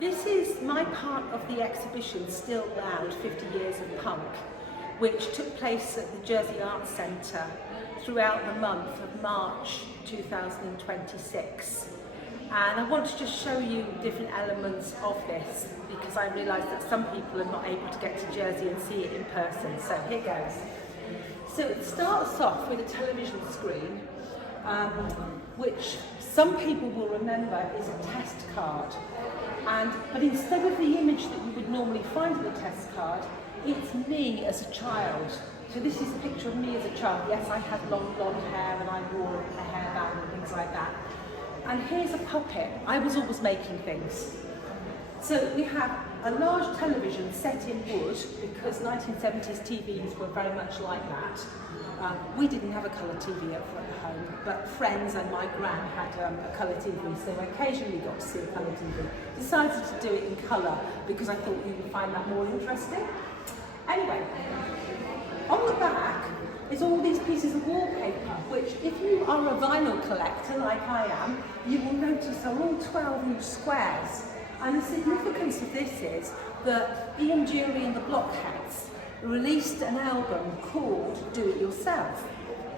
This is my part of the exhibition, Still Loud, 50 Years of Punk, which took place at the Jersey Arts Centre throughout the month of March 2026. And I want to just show you different elements of this because I realise that some people are not able to get to Jersey and see it in person. So here goes. So it starts off with a television screen, which some people will remember is a test card. But instead of the image that you would normally find in the test card, it's me as a child. So this is a picture of me as a child. Yes, I had long blonde hair and I wore a hairband and things like that. And here's a puppet. I was always making things. So we have a large television set in wood because 1970s TVs were very much like that. We didn't have a colour TV at home, but friends and my gran had a colour TV, so I occasionally got to see a colour TV. Decided to do it in colour because I thought you would find that more interesting. Anyway, on the back is all these pieces of wallpaper, which if you are a vinyl collector like I am, you will notice are all 12-inch squares. And the significance of this is that Ian Dury and the Blockheads released an album called Do It Yourself,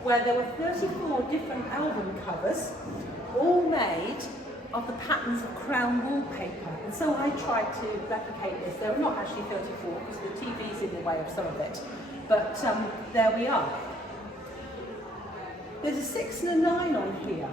where there were 34 different album covers, all made of the patterns of crown wallpaper. And so I tried to replicate this. There are not actually 34 because the TV's in the way of some of it. But there we are. There's a 6 and a 9 on here.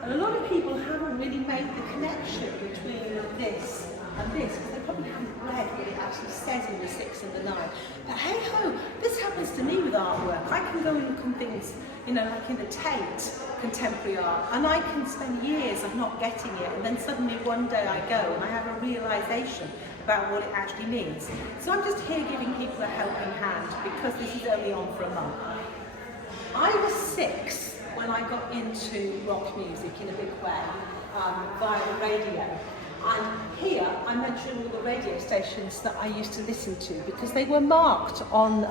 And a lot of people haven't really made the connection between this and this, because they probably haven't read what it actually says in the 6 and the 9. But hey ho, this happens to me with artwork. I can go and look on things, you know, like in the Tate, contemporary art, and I can spend years of not getting it, and then suddenly one day I go and I have a realisation about what it actually means. So I'm just here giving people a helping hand because this is only on for a month. I was 6 when I got into rock music in a big way via the radio. And here I mention all the radio stations that I used to listen to because they were marked on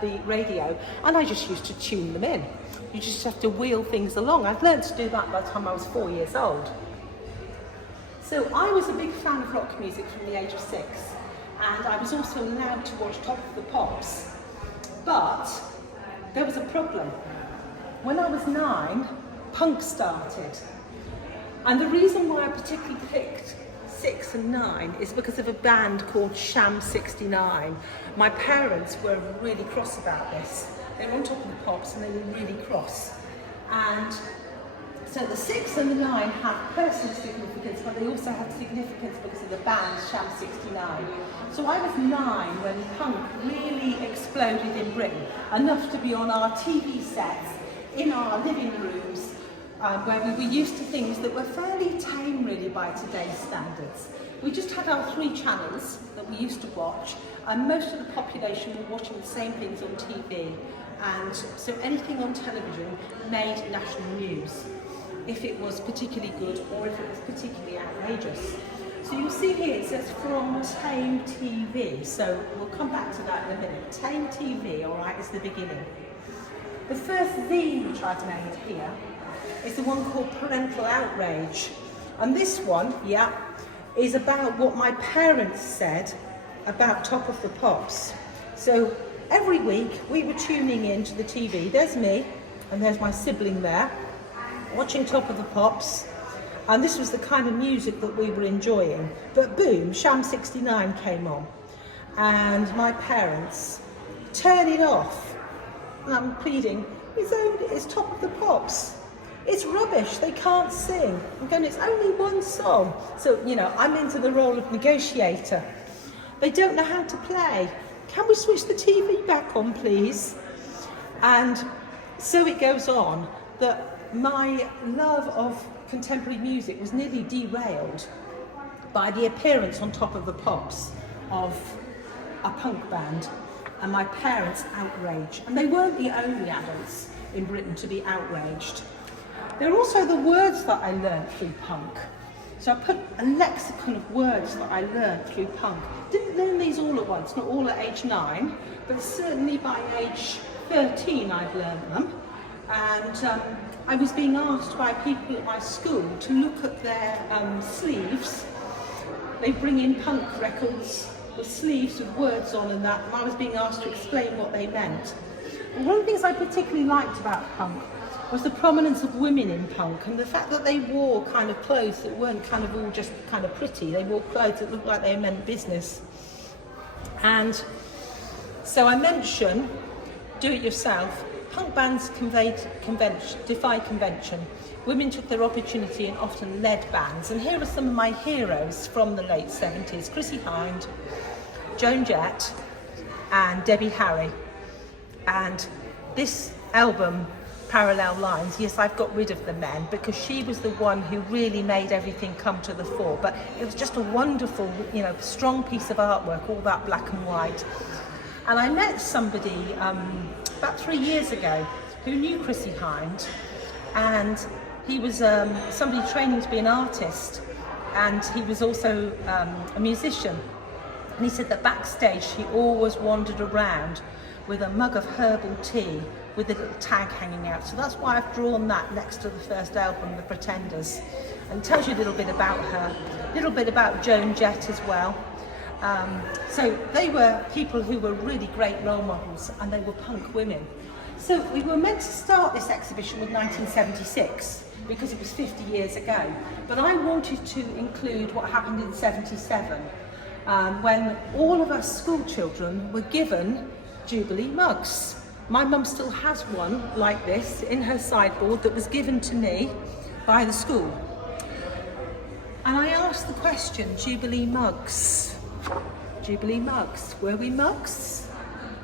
the radio and I just used to tune them in. You just have to wheel things along. I'd learned to do that by the time I was 4 years old. So I was a big fan of rock music from the age of 6, and I was also allowed to watch Top of the Pops. But there was a problem. When I was 9, punk started. And the reason why I particularly picked 6 and 9 is because of a band called Sham 69. My parents were really cross about this. They were on Top of the Pops and they were really cross. And so the 6 and the 9 have personal significance, but they also have significance because of the band Sham 69. So I was 9 when punk really exploded in Britain, enough to be on our TV sets, in our living rooms, where we were used to things that were fairly tame really by today's standards. We just had our 3 channels that we used to watch, and most of the population were watching the same things on TV, and so anything on television made national news, if it was particularly good or if it was particularly outrageous. So you'll see here it says from Tame TV, so we'll come back to that in a minute. Tame TV, all right, is the beginning. The first zine which I've made here is the one called Parental Outrage. And this one, yeah, is about what my parents said about Top of the Pops. So every week we were tuning in to the TV. There's me, and there's my sibling there, watching Top of the Pops. And this was the kind of music that we were enjoying. But boom, Sham 69 came on. And my parents, turn it off. And I'm pleading, it's Top of the Pops. It's rubbish, they can't sing. I'm going, it's only one song. So, you know, I'm into the role of negotiator. They don't know how to play. Can we switch the TV back on, please? And so it goes on that my love of contemporary music was nearly derailed by the appearance on Top of the Pops of a punk band and my parents' outrage. And they weren't the only adults in Britain to be outraged. There are also the words that I learned through punk. So I put a lexicon of words that I learned through punk. Didn't learn these all at once, not all at age 9, but certainly by age 13 I'd learned them. And I was being asked by people at my school to look at their sleeves they bring in punk records with sleeves with words on and that, and I was being asked to explain what they meant. And one of the things I particularly liked about punk was the prominence of women in punk, and the fact that they wore kind of clothes that weren't kind of all just kind of pretty. They wore clothes that looked like they meant business. And so I mention, do it yourself. Punk bands defy convention. Women took their opportunity and often led bands. And here are some of my heroes from the late 70s. Chrissie Hynde, Joan, Jett, and Debbie Harry. And this album, Parallel Lines, yes, I've got rid of the men because she was the one who really made everything come to the fore. But it was just a wonderful, strong piece of artwork, all that black and white. And I met somebody about 3 years ago who knew Chrissie Hynde, and he was somebody training to be an artist, and he was also a musician. And he said that backstage he always wandered around with a mug of herbal tea with a little tag hanging out. So that's why I've drawn that next to the first album, The Pretenders. And it tells you a little bit about her, a little bit about Joan, Jett as well. So they were people who were really great role models, and they were punk women. So we were meant to start this exhibition with 1976 because it was 50 years ago, but I wanted to include what happened in 77 when all of us school children were given Jubilee mugs. My mum still has one like this in her sideboard that was given to me by the school. And I asked the question, Jubilee mugs, were we mugs?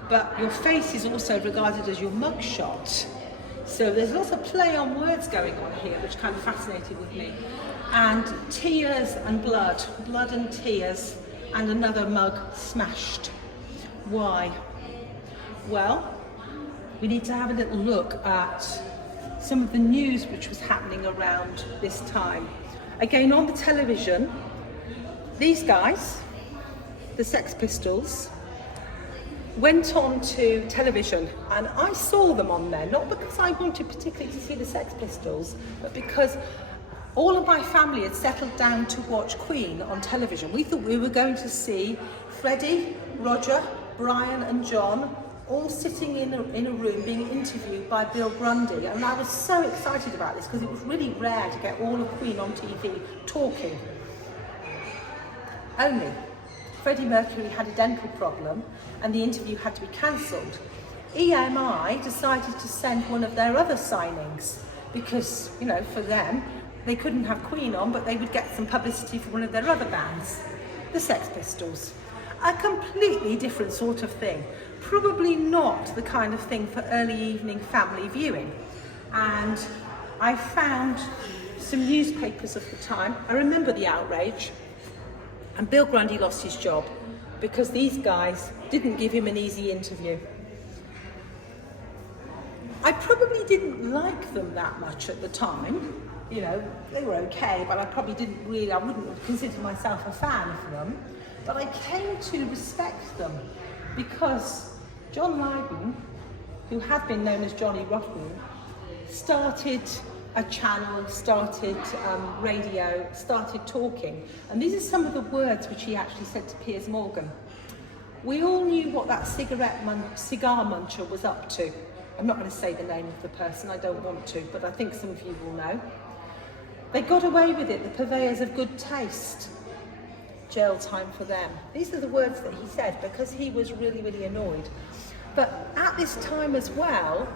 But your face is also regarded as your mugshot. So there's lots of play on words going on here, which kind of fascinated with me. And tears and blood and tears, and another mug smashed. Why? Well, we need to have a little look at some of the news which was happening around this time. Again, on the television, these guys, the Sex Pistols, went on to television, and I saw them on there, not because I wanted particularly to see the Sex Pistols, but because all of my family had settled down to watch Queen on television. We thought we were going to see Freddie, Roger, Brian and John all sitting in a room being interviewed by Bill Grundy, and I was so excited about this because it was really rare to get all of Queen on TV talking. Only Freddie Mercury had a dental problem and the interview had to be cancelled. EMI decided to send one of their other signings because, for them, they couldn't have Queen on, but they would get some publicity for one of their other bands, the Sex Pistols. A completely different sort of thing. Probably not the kind of thing for early evening family viewing. And I found some newspapers of the time. I remember the outrage. And Bill Grundy lost his job because these guys didn't give him an easy interview. I probably didn't like them that much at the time. They were okay, but I wouldn't have considered myself a fan of them. But I came to respect them because John Lydon, who had been known as Johnny Rotten, started a channel, started radio, started talking. And these are some of the words which he actually said to Piers Morgan. We all knew what that cigar muncher was up to. I'm not going to say the name of the person, I don't want to, but I think some of you will know. They got away with it, the purveyors of good taste. Jail time for them. These are the words that he said because he was really, really annoyed. But at this time as well,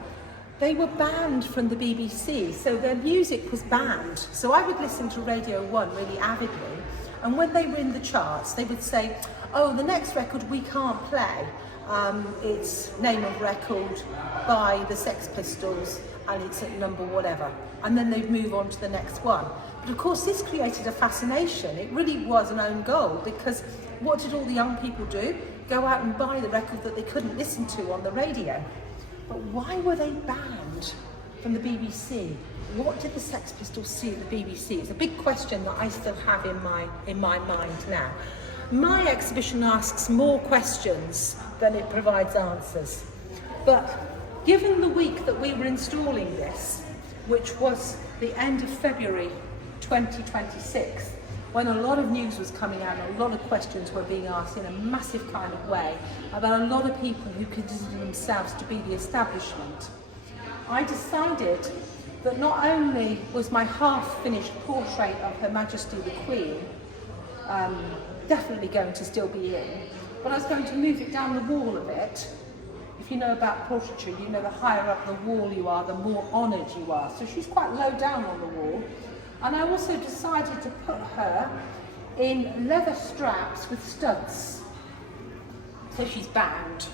they were banned from the BBC, so their music was banned. So I would listen to Radio 1 really avidly, and when they were in the charts, they would say, oh, the next record we can't play. It's name of record by the Sex Pistols, and it's at number whatever. And then they'd move on to the next one. But of course, this created a fascination. It really was an own goal, because what did all the young people do? Go out and buy the record that they couldn't listen to on the radio. But why were they banned from the BBC? What did the Sex Pistols see at the BBC? It's a big question that I still have in my mind now. My exhibition asks more questions than it provides answers. But given the week that we were installing this, which was the end of February 2026, when a lot of news was coming out and a lot of questions were being asked in a massive kind of way about a lot of people who considered themselves to be the establishment, I decided that not only was my half-finished portrait of Her Majesty the Queen definitely going to still be in, but I was going to move it down the wall a bit. If you know about portraiture, you know the higher up the wall you are, the more honoured you are. So she's quite low down on the wall. And I also decided to put her in leather straps with studs. So she's bound.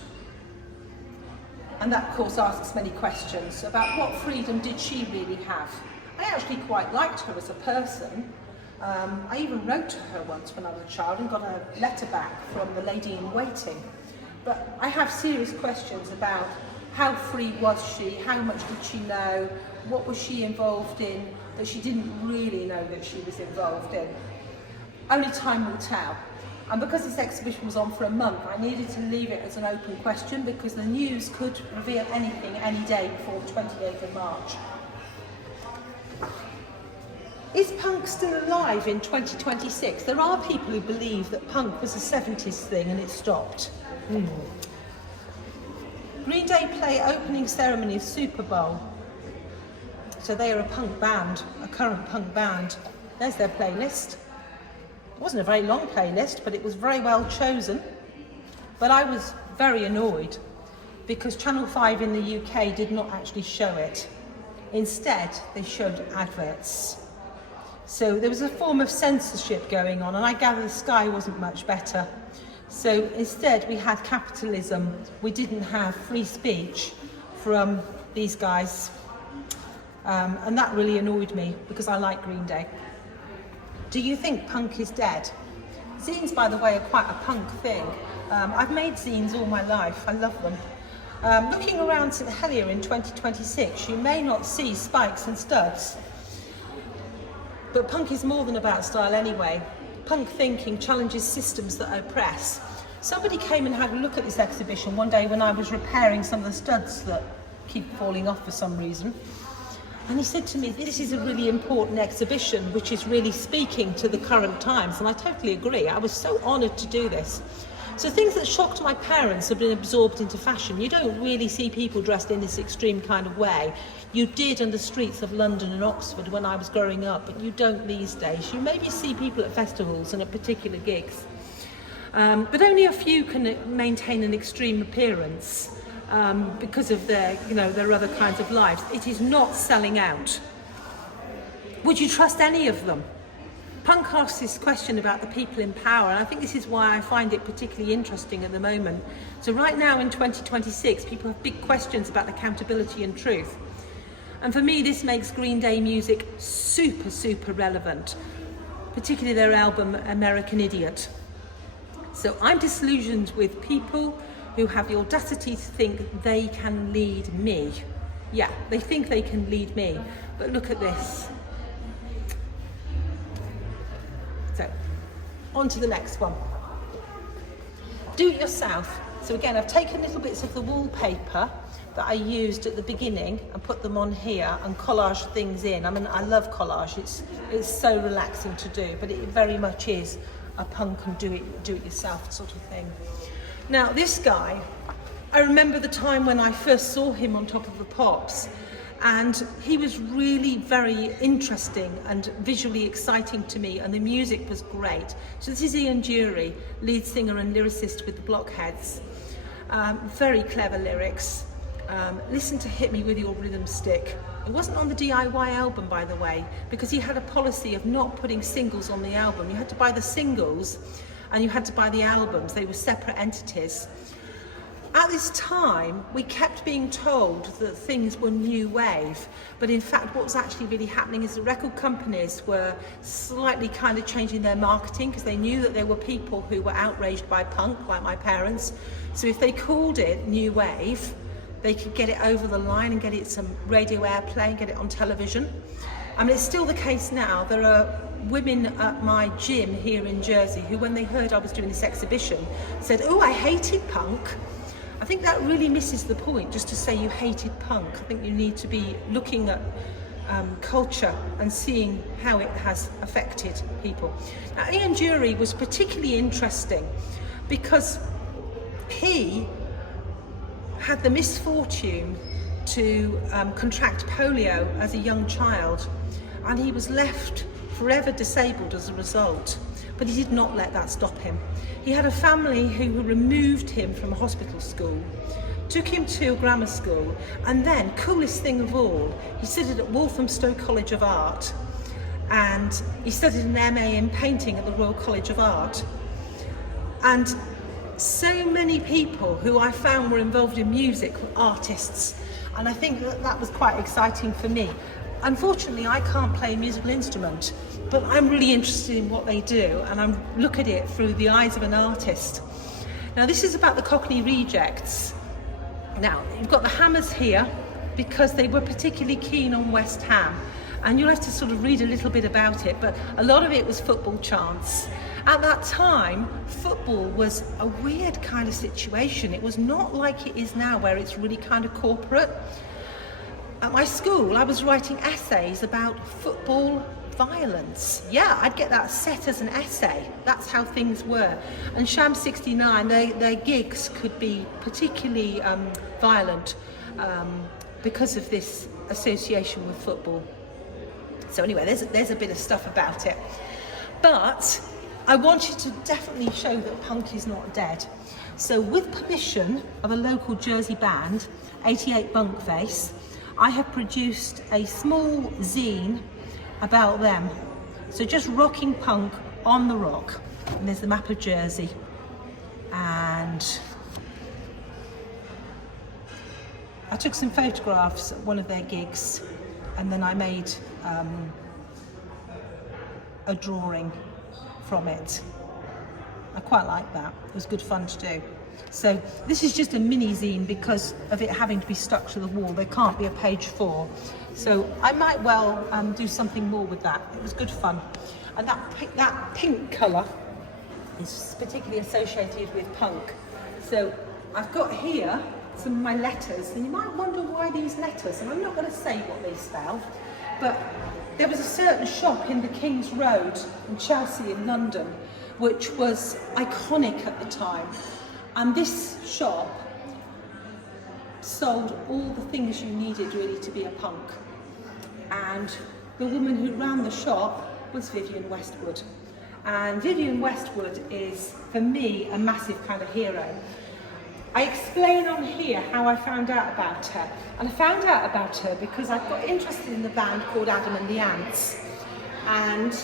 And that, of course, asks many questions about what freedom did she really have. I actually quite liked her as a person. I even wrote to her once when I was a child and got a letter back from the lady in waiting. But I have serious questions about how free was she, how much did she know, what was she involved in that she didn't really know that she was involved in. Only time will tell. And because this exhibition was on for a month, I needed to leave it as an open question because the news could reveal anything any day before the 28th of March. Is punk still alive in 2026? There are people who believe that punk was a 70s thing and it stopped. Green Day play opening ceremony of Super Bowl. So they are a punk band, a current punk band. There's their playlist. It wasn't a very long playlist, but it was very well chosen. But I was very annoyed because Channel 5 in the UK did not actually show it. Instead, they showed adverts. So there was a form of censorship going on, and I gather the Sky wasn't much better. So instead we had capitalism, we didn't have free speech from these guys. And that really annoyed me because I like Green Day. Do you think punk is dead? Zines, by the way, are quite a punk thing. I've made zines all my life, I love them. Looking around St Helier in 2026, you may not see spikes and studs. But punk is more than about style anyway. Punk thinking challenges systems that oppress. Somebody came and had a look at this exhibition one day when I was repairing some of the studs that keep falling off for some reason. And he said to me, this is a really important exhibition which is really speaking to the current times. And I totally agree. I was so honoured to do this. So things that shocked my parents have been absorbed into fashion. You don't really see people dressed in this extreme kind of way. You did on the streets of London and Oxford when I was growing up, but you don't these days. You maybe see people at festivals and at particular gigs. But only a few can maintain an extreme appearance because of their other kinds of lives. It is not selling out. Would you trust any of them? Punk asks this question about the people in power, and I think this is why I find it particularly interesting at the moment. So right now in 2026, people have big questions about accountability and truth. And for me, this makes Green Day music super, super relevant, particularly their album American Idiot. So I'm disillusioned with people who have the audacity to think they can lead me. Yeah, they think they can lead me, but look at this. So, on to the next one. Do it yourself. So again, I've taken little bits of the wallpaper that I used at the beginning and put them on here and collage things in. I mean, I love collage. It's so relaxing to do, but it very much is a punk and do it yourself sort of thing. Now, this guy, I remember the time when I first saw him on Top of the Pops, and he was really very interesting and visually exciting to me, and the music was great. So this is Dury, lead singer and lyricist with the Blockheads. Very clever lyrics. Listen to Hit Me With Your Rhythm Stick. It wasn't on the DIY album, by the way, because he had a policy of not putting singles on the album. You had to buy the singles and you had to buy the albums. They were separate entities. At this time, we kept being told that things were new wave, but in fact what was actually really happening is the record companies were slightly kind of changing their marketing because they knew that there were people who were outraged by punk, like my parents. So if they called it new wave, they could get it over the line and get it some radio airplay and get it on television. I mean, it's still the case now. There are women at my gym here in Jersey who, when they heard I was doing this exhibition, said, "Oh, I hated punk." I think that really misses the point, just to say you hated punk. I think you need to be looking at culture and seeing how it has affected people. Now, Ian Dury was particularly interesting because he had the misfortune to contract polio as a young child, and he was left forever disabled as a result. But he did not let that stop him. He had a family who removed him from a hospital school, took him to a grammar school, and then, coolest thing of all, he studied at Walthamstow College of Art, and he studied an MA in painting at the Royal College of Art. And so many people who I found were involved in music were artists, and I think that was quite exciting for me. Unfortunately, I can't play a musical instrument, but I'm really interested in what they do, and I look at it through the eyes of an artist. Now, this is about the Cockney rejects. Now, you've got the Hammers here because they were particularly keen on West Ham, and you'll have to sort of read a little bit about it, but a lot of it was football chants. At that time, football was a weird kind of situation. It was not like it is now, where it's really kind of corporate. At my school, I was writing essays about football violence. Yeah, I'd get that set as an essay. That's how things were. And Sham 69, their gigs could be particularly violent because of this association with football. So anyway, there's a bit of stuff about it. But I wanted to definitely show that punk is not dead. So with permission of a local Jersey band, 88 Bunkface, I have produced a small zine about them. So just rocking punk on the rock. And there's the map of Jersey. And I took some photographs at one of their gigs, and then I made a drawing from it. I quite like that. It was good fun to do. So this is just a mini zine because of it having to be stuck to the wall. There can't be a page 4. So I might well do something more with that. It was good fun. And that pink colour is particularly associated with punk. So I've got here some of my letters, and you might wonder why these letters, and I'm not going to say what they spell, but there was a certain shop in the King's Road in Chelsea in London which was iconic at the time, and this shop sold all the things you needed really to be a punk. And the woman who ran the shop was Vivienne Westwood, and Vivienne Westwood is, for me, a massive kind of hero. I explain on here how I found out about her, and I found out about her because I got interested in the band called Adam and the Ants, and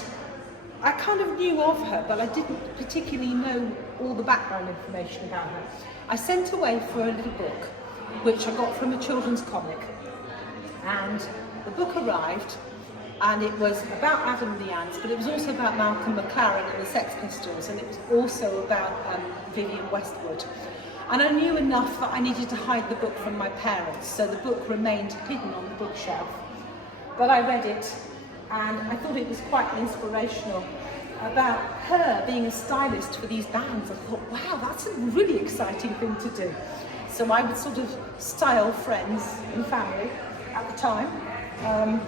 I kind of knew of her, but I didn't particularly know all the background information about her. I sent away for a little book, which I got from a children's comic, and the book arrived, and it was about Adam and the Ants, but it was also about Malcolm McLaren and the Sex Pistols, and it was also about Vivienne Westwood. And I knew enough that I needed to hide the book from my parents, so the book remained hidden on the bookshelf. But I read it, and I thought it was quite inspirational about her being a stylist for these bands. I thought, wow, that's a really exciting thing to do. So I would sort of style friends and family at the time.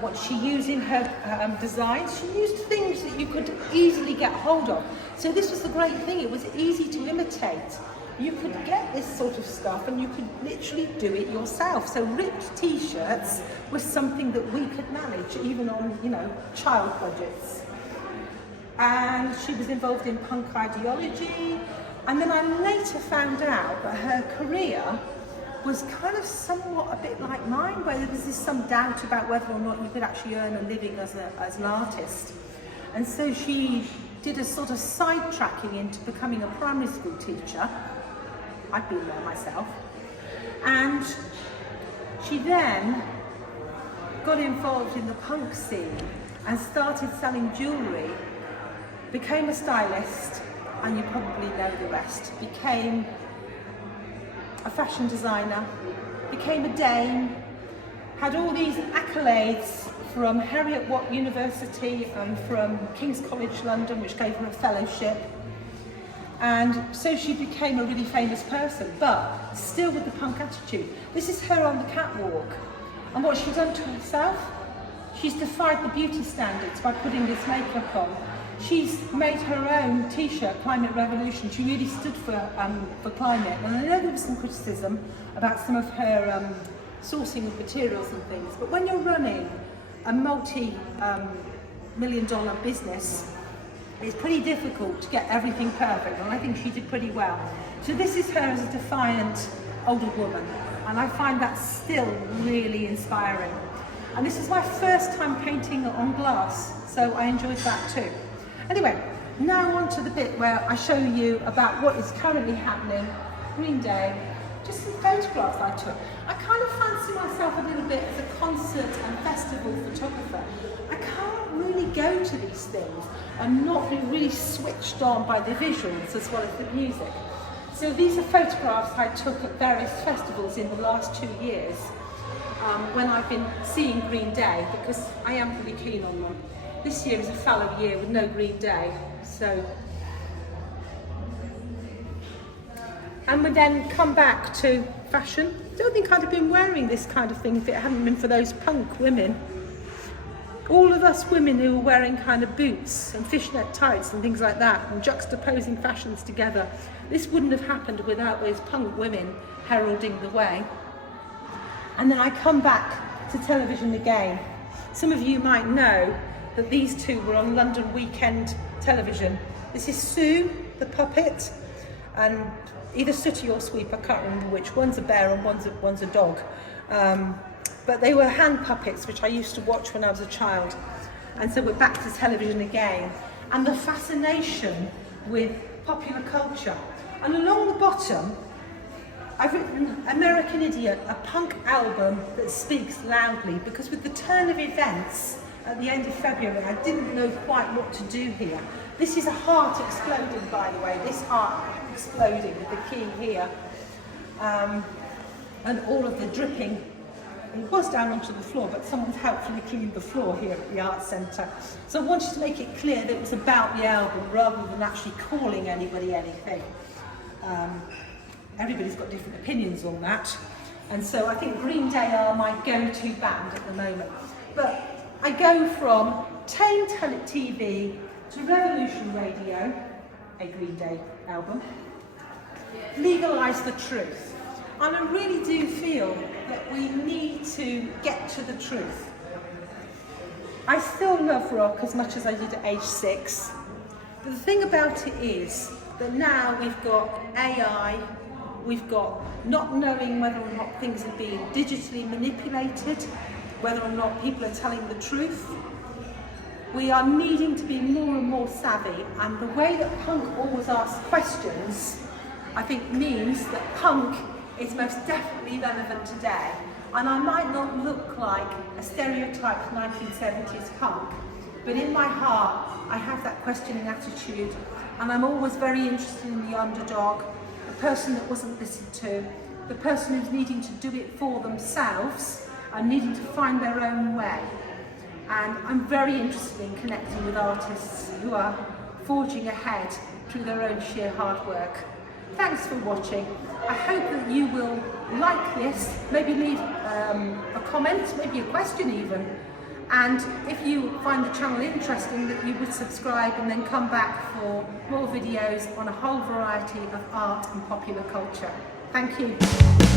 What she used in her designs, she used things that you could easily get hold of. So this was the great thing, it was easy to imitate. You could get this sort of stuff and you could literally do it yourself. So ripped t-shirts was something that we could manage, even on, child budgets. And she was involved in punk ideology. And then I later found out that her career was kind of somewhat a bit like mine, where there was some doubt about whether or not you could actually earn a living as an artist. And so she did a sort of sidetracking into becoming a primary school teacher. I'd been there myself. And she then got involved in the punk scene and started selling jewellery, became a stylist, and you probably know the rest. Became a fashion designer, became a dame, had all these accolades from Heriot-Watt University and from King's College London, which gave her a fellowship. And so she became a really famous person, but still with the punk attitude. This is her on the catwalk. And what she's done to herself, she's defied the beauty standards by putting this makeup on. She's made her own t-shirt, Climate Revolution. She really stood for climate. And I know there was some criticism about some of her sourcing of materials and things, but when you're running a multi-million-dollar business, it's pretty difficult to get everything perfect, and I think she did pretty well. So this is her as a defiant older woman, and I find that still really inspiring. And this is my first time painting on glass, so I enjoyed that too. Anyway, now on to the bit where I show you about what is currently happening, Green Day, just some photographs I took. I kind of fancy myself a little bit as a concert and festival photographer. I can't really go to these things and not be really switched on by the visuals as well as the music. So these are photographs I took at various festivals in the last 2 years when I've been seeing Green Day, because I am pretty keen on them. This year is a fallow year with no Green Day, so. And we then come back to fashion. I don't think I'd have been wearing this kind of thing if it hadn't been for those punk women. All of us women who were wearing kind of boots and fishnet tights and things like that, and juxtaposing fashions together. This wouldn't have happened without those punk women heralding the way. And then I come back to television again. Some of you might know that these two were on London weekend television. This is Sue, the puppet, and either Sooty or Sweep, I can't remember which. One's a bear and one's a dog. But they were hand puppets, which I used to watch when I was a child. And so we're back to television again. And the fascination with popular culture. And along the bottom, I've written American Idiot, a punk album that speaks loudly, because with the turn of events at the end of February, I didn't know quite what to do here. This is a heart exploding, by the way, this heart exploding with the key here. And all of the dripping. It was down onto the floor, but someone's helpfully cleaned the floor here at the Art Centre. So I wanted to make it clear that it was about the album rather than actually calling anybody anything. Everybody's got different opinions on that. And so I think Green Day are my go-to band at the moment. But I go from Tame TV to Revolution Radio, a Green Day album, Legalise the Truth. And I really do feel that we need to get to the truth. I still love rock as much as I did at age 6. But the thing about it is that now we've got AI, we've got not knowing whether or not things are being digitally manipulated, whether or not people are telling the truth. We are needing to be more and more savvy, and the way that punk always asks questions, I think means that punk is most definitely relevant today. And I might not look like a stereotyped 1970s punk, but in my heart, I have that questioning attitude, and I'm always very interested in the underdog, the person that wasn't listened to, the person who's needing to do it for themselves and needing to find their own way. And I'm very interested in connecting with artists who are forging ahead through their own sheer hard work. Thanks for watching. I hope that you will like this, maybe leave a comment, maybe a question even. And if you find the channel interesting, that you would subscribe and then come back for more videos on a whole variety of art and popular culture. Thank you.